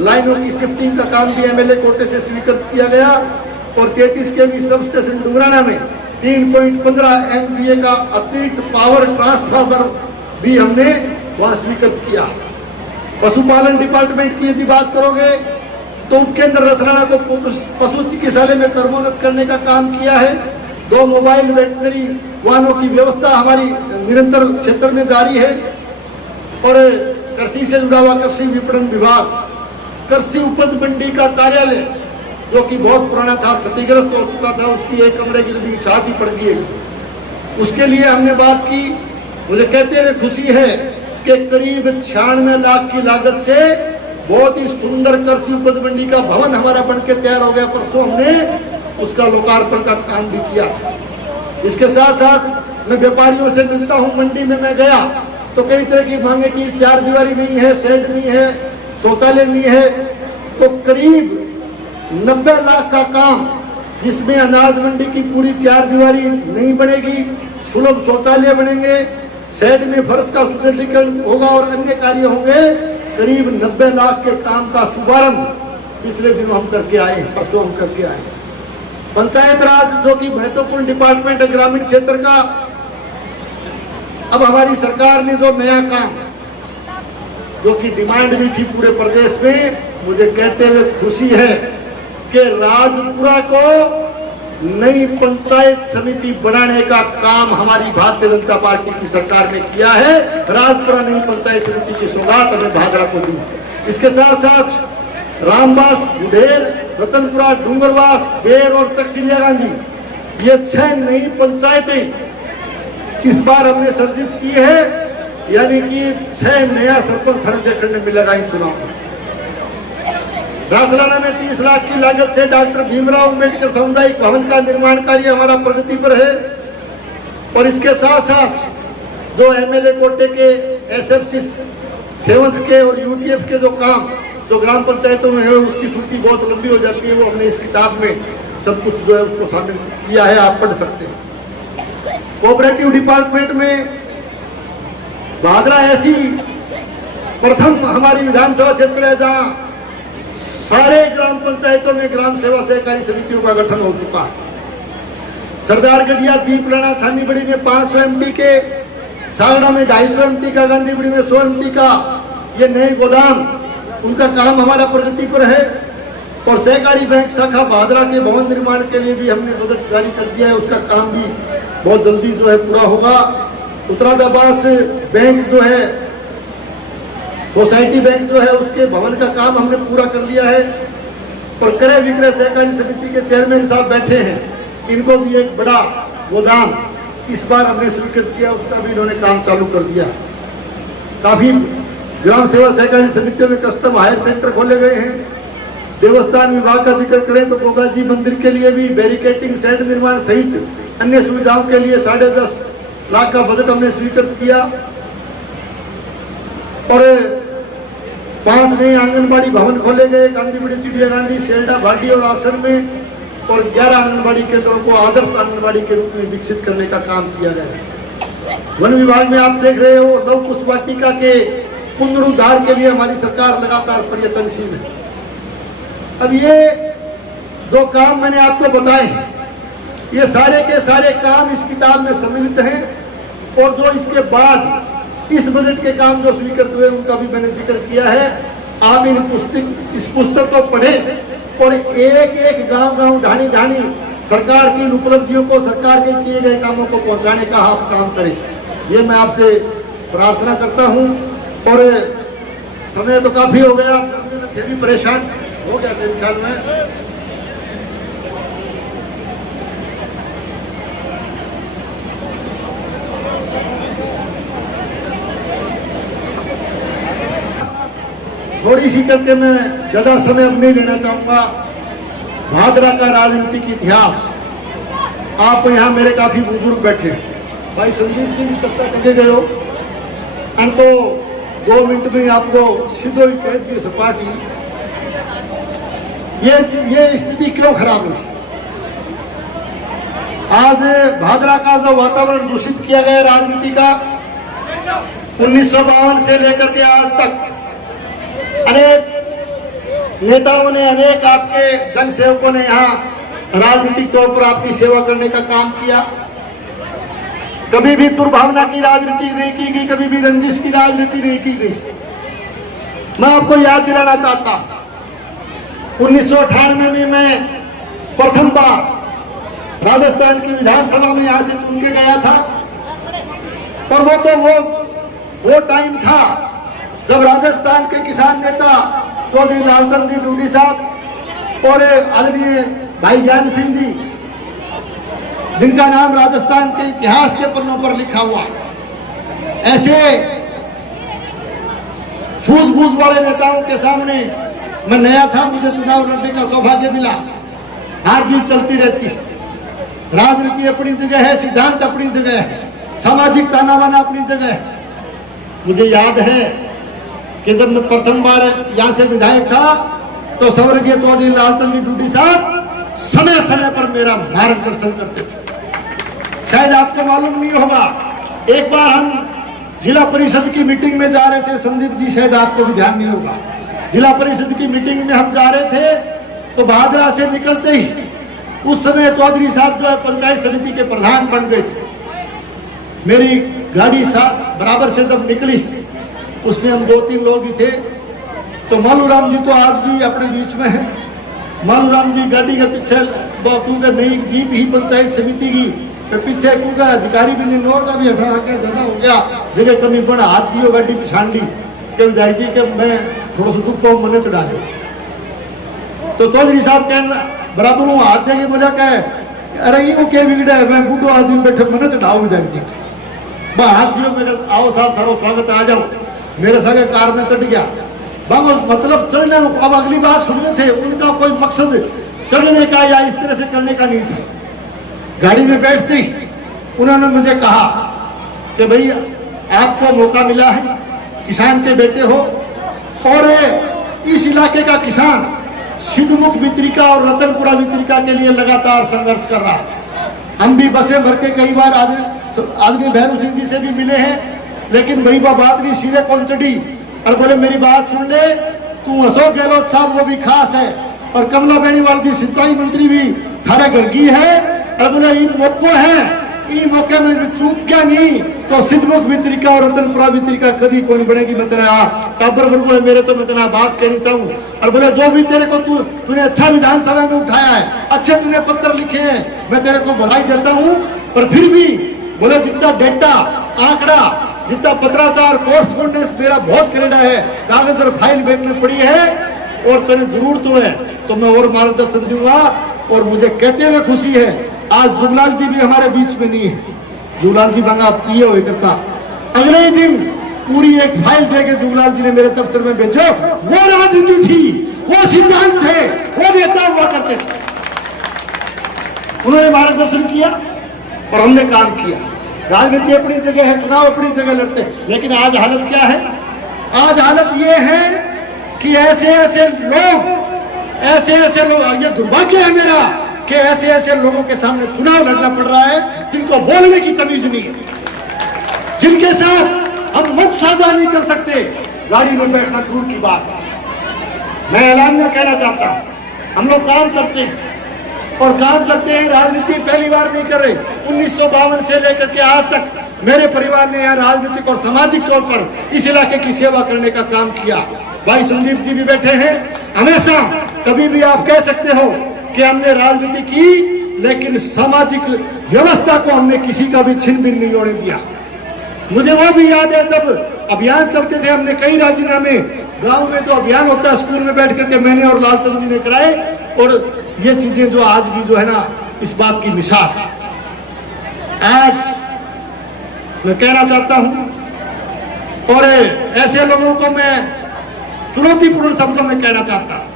लाइनों की शिफ्टिंग का काम भी MLA कोटे से स्वीकृत किया गया। और 33 kV सब स्टेशन डुंगराना में 3.15 MVA का अतिरिक्त पावर ट्रांसफार्मर भी हमने वहां स्वीकृत किया। पशुपालन डिपार्टमेंट की यदि बात करोगे तो उपकेंद्र रसलाना को पशु चिकित्सालय में कर्मोन्नत करने का काम किया है। 2 मोबाइल वेटनरी वाहनों की व्यवस्था हमारी निरंतर क्षेत्र में जारी है। और कृषि से जुड़ा हुआ कृषि विपणन विभाग, कृषि उपज मंडी का कार्यालय जो कि बहुत पुराना था, क्षतिग्रस्त हो चुका था, उसकी एक कमरे की भी छत ही पड़ गई है। उसके लिए हमने बात की। मुझे कहते हुए खुशी है कि करीब 96 लाख की लागत से बहुत ही सुंदर कृषि उपज मंडी का भवन हमारा बनके तैयार हो गया। परसों हमने उसका लोकार्पण का काम भी किया था। इसके साथ साथ मैं व्यापारियों से मिलता हूं। मंडी में मैं गया तो कई तरह की मांगे की, 4 दीवारी नहीं है, शेड नहीं है, शौचालय नहीं है। तो करीब 90 लाख का काम, जिसमें अनाज मंडी की पूरी 4 दीवारी नहीं बनेगी, सुलभ शौचालय बनेंगे, शेड में फर्श का सुदृढ़ीकरण होगा और अन्य कार्य होंगे। करीब 90 लाख के काम का शुभारंभ पिछले दिनों हम करके आए हैं, परसों हम करके आए। पंचायत राज जो कि महत्वपूर्ण डिपार्टमेंट है ग्रामीण क्षेत्र का, अब हमारी सरकार ने जो नया काम जो कि डिमांड भी थी पूरे प्रदेश में, मुझे कहते हुए खुशी है कि राजपुरा को नई पंचायत समिति बनाने का काम हमारी भारतीय जनता पार्टी की सरकार ने किया है। राजपुरा नई पंचायत समिति की सौगात हमें भादरा को दी। इसके साथ साथ रामबास, बुढ़ेर, रतनपुरा, डूंगरवास, बेर और चकचिड़िया गांधी, ये 6 नई पंचायतें इस बार हमने सर्जित की है। यानी कि 6 नया सरपंच हर देखने में मिलेगा इन चुनाव में। रासलाना में 30 लाख की लागत से डॉक्टर भीमराव अंबेडकर सामुदायिक भवन का निर्माण कार्य हमारा प्रगति पर है। और इसके साथ साथ जो एमएलए कोटे के, एसएफसी 7th के और यूटीएफ के जो काम जो ग्राम पंचायतों में है, उसकी सूची बहुत लंबी हो जाती है। वो हमने इस किताब में सब कुछ जो है उसको शामिल किया है, आप पढ़ सकते हैं। कोऑपरेटिव डिपार्टमेंट में भादरा ऐसी प्रथम हमारी विधानसभा क्षेत्र है जहां सारे ग्राम पंचायतों में ग्राम सेवा सहकारी समितियों का गठन हो चुका है। सरदारगढ़िया, दीपलाना, छानीबड़ी में 500 एमडी के, सांगड़ा में 250 एमडी का, गांधीबड़ी में 100 एमडी का ये नए गोदाम, उनका काम हमारा प्रगति पर है। और सहकारी बैंक शाखा भादरा के भवन निर्माण के लिए भी हमने बजट जारी कर दिया है। उसका काम भी बहुत जल्दी जो है पूरा होगा। उत्तरादाबाद बैंक जो है, सोसाइटी बैंक जो है, उसके भवन का काम हमने पूरा कर लिया है। और क्रय विक्रय सहकारी समिति के चेयरमैन साहब बैठे हैं, इनको भी एक बड़ा गोदाम इस बार हमने स्वीकृत किया, उसका भी इन्होंने काम चालू कर दिया। काफी ग्राम सेवा सहकारी समितियों में कस्टम हायर सेंटर खोले गए हैं। देवस्थान विभाग का जिक्र करें तो गोगाजी मंदिर के लिए भी बैरिकेटिंग, शेड निर्माण सहित अन्य सुविधाओं के लिए 10.5 लाख का बजट हमने स्वीकृत किया। और 5 नए आंगनबाड़ी भवन खोले गए, गांधीबड़ी, चिड़िया गांधी, शेरडा, भाटी और आसर में। और 11 आंगनबाड़ी केंद्रों को आदर्श आंगनबाड़ी के रूप में विकसित करने का काम किया गया। वन विभाग में आप देख रहे हो, लव कुश वाटिका के पुनरुद्धार के लिए हमारी सरकार लगातार प्रयत्नशील है। अब ये जो काम मैंने आपको बताए, ये सारे के सारे काम इस किताब में सम्मिलित हैं। और जो इसके बाद इस बजट के काम जो स्वीकृत हुए उनका भी मैंने जिक्र किया है। आप इस पुस्तक को पढ़ें और एक एक गांव ढाणी ढाणी सरकार की इन उपलब्धियों को, सरकार के किए गए कामों को पहुंचाने का आप काम करें, ये मैं आपसे प्रार्थना करता हूं। और समय तो काफी हो गया, से भी परेशान हो गया मेरे ख्याल में। थोड़ी सी करके मैं ज्यादा समय अब नहीं लेना चाहूंगा। भादरा का राजनीतिक इतिहास, आप यहाँ मेरे काफी बुजुर्ग बैठे, भाई संजीव जी भी चर्चा करके गए हो, उनको 2 मिनट में आपको सीधो ही कह दिए सपाटी ये स्थिति क्यों खराब हुई। आज भादरा का जो वातावरण दूषित किया गया राजनीति का, 1952 से लेकर के आज तक अनेक नेताओं ने, अनेक आपके जन सेवकों ने यहाँ राजनीतिक तौर पर आपकी सेवा करने का काम किया। कभी भी दुर्भावना की राजनीति नहीं की गई, कभी भी रंजिश की राजनीति नहीं की गई। मैं आपको याद दिलाना चाहता हूं, 1998 में मैं प्रथम बार राजस्थान की विधानसभा में यहां से चुन के गया था। और वो तो वो टाइम था जब राजस्थान के किसान नेता चौधरी लालचंद जी डूडी साहब और आदरणीय भाई ज्ञान सिंह जी, जिनका नाम राजस्थान के इतिहास के पन्नों पर लिखा हुआ, ऐसे सूझबूझ वाले नेताओं के सामने मैं नया था, मुझे चुनाव लड़ने का सौभाग्य मिला। हार जीत चलती रहती, राजनीति अपनी जगह है, सिद्धांत अपनी जगह है, सामाजिक ताना बाना अपनी जगह है। मुझे याद है कि जब मैं प्रथम बार यहाँ से विधायक था तो स्वर्गीय चौधरी लालचंद जी डूडी साहब समय समय पर मेरा मार्गदर्शन करते थे। शायद आपको मालूम नहीं होगा, एक बार हम जिला परिषद की मीटिंग में जा रहे थे, संदीप जी शायद आपको भी ध्यान नहीं होगा, जिला परिषद की मीटिंग में हम जा रहे थे तो भादरा से निकलते ही उस समय चौधरी साहब जो है पंचायत समिति के प्रधान बन गए थे। मेरी गाड़ी बराबर से जब निकली उसमें हम 2-3 लोग ही थे। तो मालूराम जी तो आज भी अपने बीच में है। मालूराम जी गाड़ी के पीछे क्योंकि नई जीप ही पंचायत समिति की पीछे क्योंकि अधिकारी भी नोर का भी हटा के ज्यादा हो गया जगह कमी बड़ा हाथ दियो गाड़ी पिछाड़ ली के जाई जी के मैं थोड़ा सा दुख को मने चढ़ा दे तो चौधरी साहब कहना बराबर वो हाथ देके बोला कहे अरे ये क्या बिगड़ा है मैं बूढ़ो आदमी बैठे मने चढ़ाओ विधायक जी बा हाथ दियो मैं आओ साहब थारो स्वागत आ जाओ मेरे संगे कार में चढ़ गया बाबा मतलब चढ़ने अब अगली बात सुनिए थे उनका कोई मकसद चढ़ने का या इस तरह से करने का नहीं था गाड़ी में बैठते ही उन्होंने मुझे कहा कि भाई आपको मौका मिला है किसान के बेटे हो और इस इलाके का किसान सिद्धमुख वितरिका और रतनपुरा वितरिका के लिए लगातार संघर्ष कर रहा है। हम भी बसें भर के कई बार आदमी भैरू सिंह जी से भी मिले हैं लेकिन वही बात नहीं सिरे कौन चढ़ी और बोले मेरी बात सुन ले तू अशोक गहलोत साहब वो भी खास है और कमला बेनीवाल जी सिंचाई मंत्री भी थारे घर की है और बोले ये मौको है ये मौके में चूक गया नहीं तो सिद्धमुख वितरिका और रतनपुरा वितरिका कभी कौन बनेगी मैं तेरा टाबर वर्गो है मेरे तो मैं तेरा बात कहनी चाहूँ और बोले जो भी तेरे को तूने अच्छा विधानसभा में उठाया है अच्छे तूने पत्र लिखे हैं मैं तेरे को बधाई देता हूँ पर फिर भी बोले जितना डेटा आंकड़ा जितना पत्राचार कोर्सपोंडेंस मेरा बहुत कनेडा है कागज और फाइल बैंक में पड़ी है और तेरे जरूरत है तो मैं और मार्गदर्शन दूंगा और मुझे कहते हुए खुशी है आज जुगलाल जी भी हमारे बीच में नहीं है जुगलाल जी मांगा पिए हुए करता अगले ही दिन पूरी एक फाइल देके जुगलाल जी ने मेरे दफ्तर में भेजो वो राजनीति थी वो सिद्धांत थे वो नेता हुआ करते थे उन्होंने मार्गदर्शन किया और हमने काम किया राजनीति अपनी जगह है चुनाव अपनी जगह लड़ते लेकिन आज हालत क्या है आज हालत ये है कि ऐसे ऐसे लोग ये दुर्भाग्य है मेरा कि ऐसे ऐसे लोगों के सामने चुनाव लड़ना पड़ रहा है जिनको बोलने की तमीज नहीं है जिनके साथ हम मत साझा नहीं कर सकते गाड़ी में बैठना दूर की बात मैं ऐलानिया कहना चाहता हूं हम लोग काम करते हैं और काम करते हैं राजनीति पहली बार नहीं कर रहे 1952 से लेकर के आज तक मेरे परिवार ने यहाँ राजनीतिक और सामाजिक तौर पर इस इलाके की सेवा करने का काम किया भाई संदीप जी भी बैठे हैं हमेशा कभी भी आप कह सकते हो कि हमने राजनीति की लेकिन सामाजिक व्यवस्था को हमने किसी का भी छिन भिन नहीं होने दिया मुझे वो भी याद है जब अभियान चलते थे हमने कई राजीनामे गांव में जो अभियान होता है स्कूल में बैठ करके मैंने और लालचंद जी ने कराए और ये चीजें जो आज भी जो है ना इस बात की मिसाल है आज मैं कहना चाहता हूं और ऐसे लोगों को मैं चुनौतीपूर्ण शब्दों में कहना चाहता हूं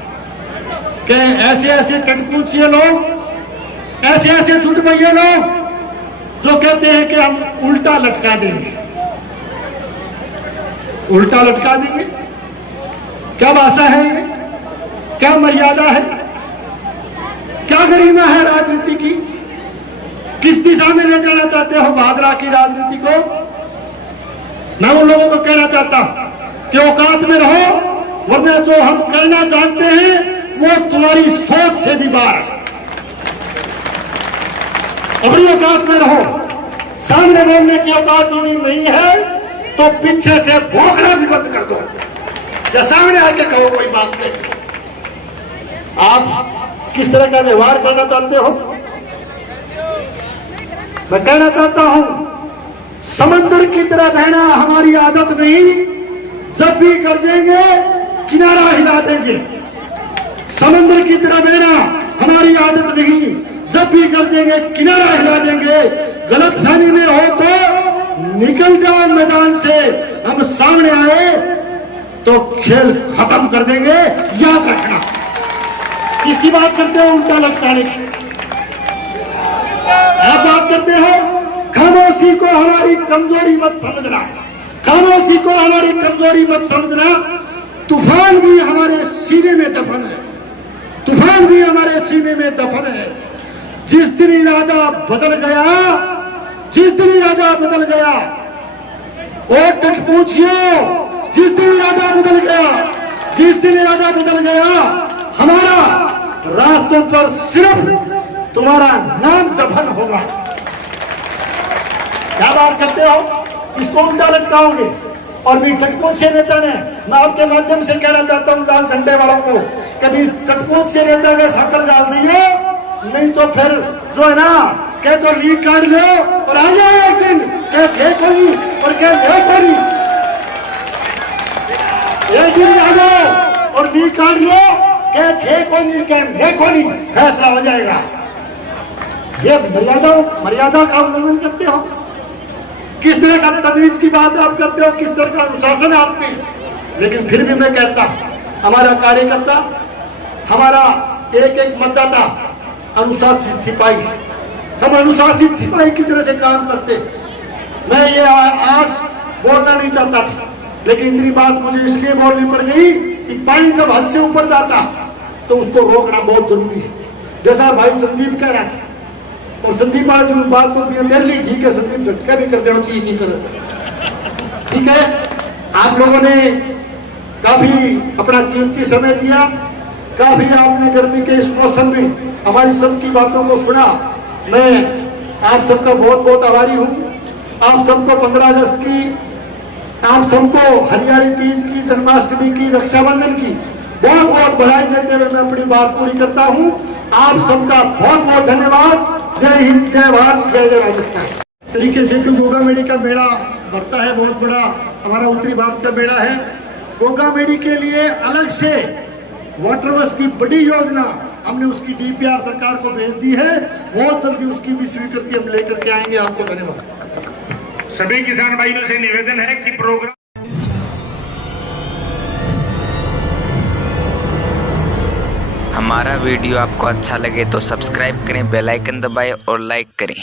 कि ऐसे ऐसे टटपूचिए लोग ऐसे ऐसे चुटपैये लोग जो कहते हैं कि हम उल्टा लटका देंगे क्या भाषा है ये क्या मर्यादा है क्या गरिमा है राजनीति की किस दिशा में ले जाना चाहते हो भादरा की राजनीति को मैं उन लोगों को कहना चाहता हूं कि औकात में रहो वरना जो हम करना चाहते हैं वो तुम्हारी सोच से भी बाहर है अपनी औकात में रहो सामने बोलने की औकात यदि नहीं है तो पीछे से भोंकना भी बंद कर दो या सामने आके कहो कोई बात नहीं आप किस तरह का व्यवहार करना चाहते हो मैं कहना चाहता हूं समंदर की तरह बहना हमारी आदत नहीं जब भी गरजेंगे किनारा हिला देंगे समंदर की तरह बहना हमारी आदत नहीं जब भी गरजेंगे किनारा हिला देंगे गलतफहमी में हो तो निकल जाओ मैदान से हम सामने आए तो खेल खत्म कर देंगे याद रखना किसकी बात करते हो उल्टा लटकाने की आप बात करते हो खामोशी को हमारी कमजोरी मत समझना खामोशी को हमारी कमजोरी मत समझना तूफान भी हमारे सीने में दफन है तूफान भी हमारे सीने में दफन है जिस दिन इरादा बदल गया और तक पूछियो जिस दिन इरादा बदल गया हमारा रास्तों पर सिर्फ तुम्हारा नाम दफन होगा क्या बात करते हो इसको उल्टा लटकाओगे और भी टटपूछ के नेता ने मैं आपके माध्यम से कहना चाहता हूं लाल झंडे वालों को कभी टटपूछ के नेता का साकड़ डाल दिए नहीं तो फिर जो है ना कह तो लीड कार्ड लो और आ जाओ एक दिन कह थे कोई और कह मैं कोई, एक दिन आ जाओ और लीड कार्ड लो कह थे कोई कह मैं कोई, फैसला हो जाएगा। ये मर्यादा का उल्लंघन करते हो, किस तरह का तमीज की बात आप करते हो, किस तरह का अनुशासन है आप में। लेकिन फिर भी मैं कहता हमारा कार्यकर्ता, हमारा एक एक मतदाता अनुशासित सिपाही, हम अनुशासित सिपाही की तरह से काम करते। मैं ये आज बोलना नहीं चाहता था, लेकिन इतनी बात मुझे इसलिए बोलनी पड़ गई कि पानी जब हद से ऊपर जाता तो उसको रोकना बहुत जरूरी है। जैसा भाई संदीप कह रहा था, और संदीप आज जो बात तो कर ली, ठीक है, संदीप झटका भी कर देना चाहिए, नहीं कर, ठीक है। आप लोगों ने काफी अपना कीमती समय दिया, काफी आपने गर्मी के इस मौसम में हमारी सबकी बातों को सुना। मैं आप सबका बहुत बहुत आभारी हूँ। आप सबको 15 अगस्त की, आप सबको हरियाली तीज की, जन्माष्टमी की, रक्षाबंधन की बहुत बहुत बधाई देते हुए मैं अपनी बात पूरी करता हूँ। आप सबका बहुत बहुत धन्यवाद। जय हिंद, जय भारत, जय जय राजस्थान। तरीके से क्यों गोगा मेड़ी का मेला बढ़ता है, बहुत बड़ा हमारा उत्तरी भारत का मेला है। गोगा मेड़ी के लिए अलग से वाटर बस की बड़ी योजना हमने उसकी DPR सरकार को भेज दी है। बहुत जल्दी उसकी भी स्वीकृति हम लेकर के आएंगे। आपको धन्यवाद। सभी किसान भाइयों से निवेदन है कि प्रोग्राम हमारा वीडियो आपको अच्छा लगे तो सब्सक्राइब करें, बेल आइकन दबाएं और लाइक करें।